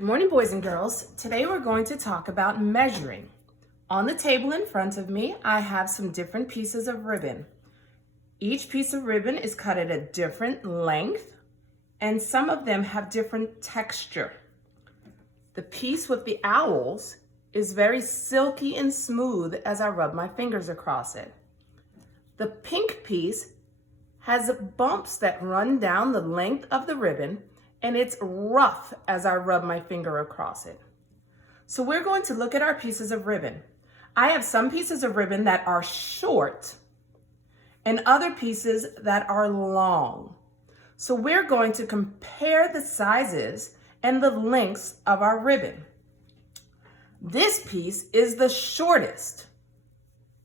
Good morning, boys and girls. Today we're going to talk about measuring. On the table in front of me, I have some different pieces of ribbon. Each piece of ribbon is cut at a different length, and some of them have different texture. The piece with the owls is very silky and smooth as I rub my fingers across it. The pink piece has bumps that run down the length of the ribbon, and it's rough as I rub my finger across it. So we're going to look at our pieces of ribbon. I have some pieces of ribbon that are short and other pieces that are long. So we're going to compare the sizes and the lengths of our ribbon. This piece is the shortest,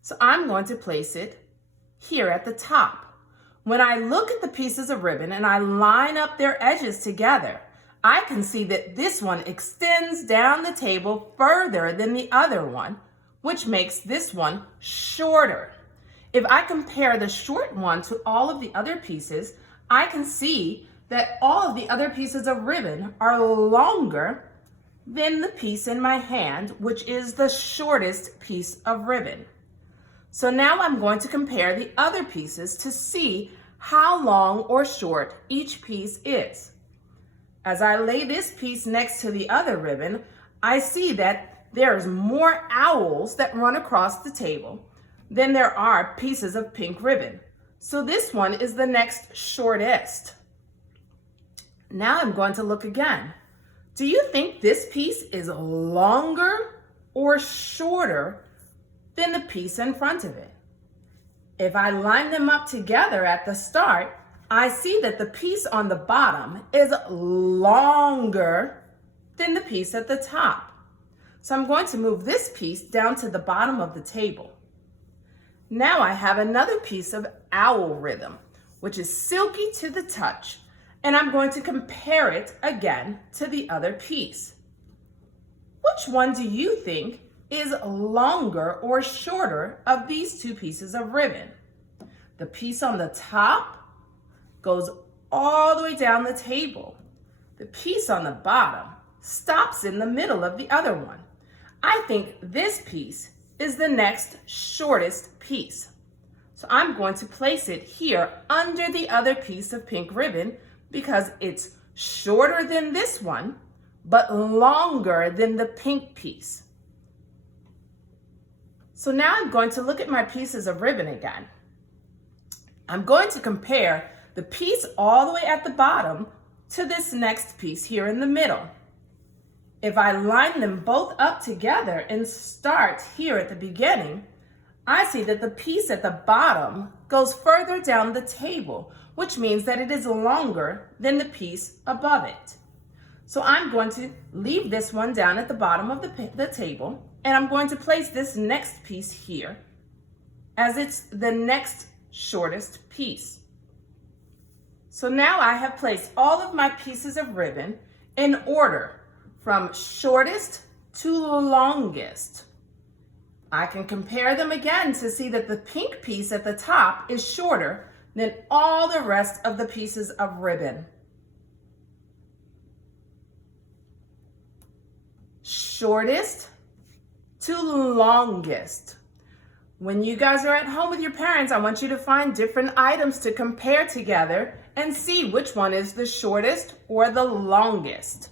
so I'm going to place it here at the top. When I look at the pieces of ribbon and I line up their edges together, I can see that this one extends down the table further than the other one, which makes this one shorter. If I compare the short one to all of the other pieces, I can see that all of the other pieces of ribbon are longer than the piece in my hand, which is the shortest piece of ribbon. So now I'm going to compare the other pieces to see how long or short each piece is. As I lay this piece next to the other ribbon, I see that there's more owls that run across the table than there are pieces of pink ribbon. So this one is the next shortest. Now I'm going to look again. Do you think this piece is longer or shorter than the piece in front of it? If I line them up together at the start, I see that the piece on the bottom is longer than the piece at the top. So I'm going to move this piece down to the bottom of the table. Now I have another piece of owl rhythm, which is silky to the touch, and I'm going to compare it again to the other piece. Which one do you think is longer or shorter of these two pieces of ribbon? The piece on the top goes all the way down the table. The piece on the bottom stops in the middle of the other one. I think this piece is the next shortest piece. So I'm going to place it here under the other piece of pink ribbon because it's shorter than this one, but longer than the pink piece. So now I'm going to look at my pieces of ribbon again. I'm going to compare the piece all the way at the bottom to this next piece here in the middle. If I line them both up together and start here at the beginning, I see that the piece at the bottom goes further down the table, which means that it is longer than the piece above it. So I'm going to leave this one down at the bottom of the table, and I'm going to place this next piece here as it's the next shortest piece. So now I have placed all of my pieces of ribbon in order from shortest to longest. I can compare them again to see that the pink piece at the top is shorter than all the rest of the pieces of ribbon. Shortest to longest. When you guys are at home with your parents, I want you to find different items to compare together and see which one is the shortest or the longest.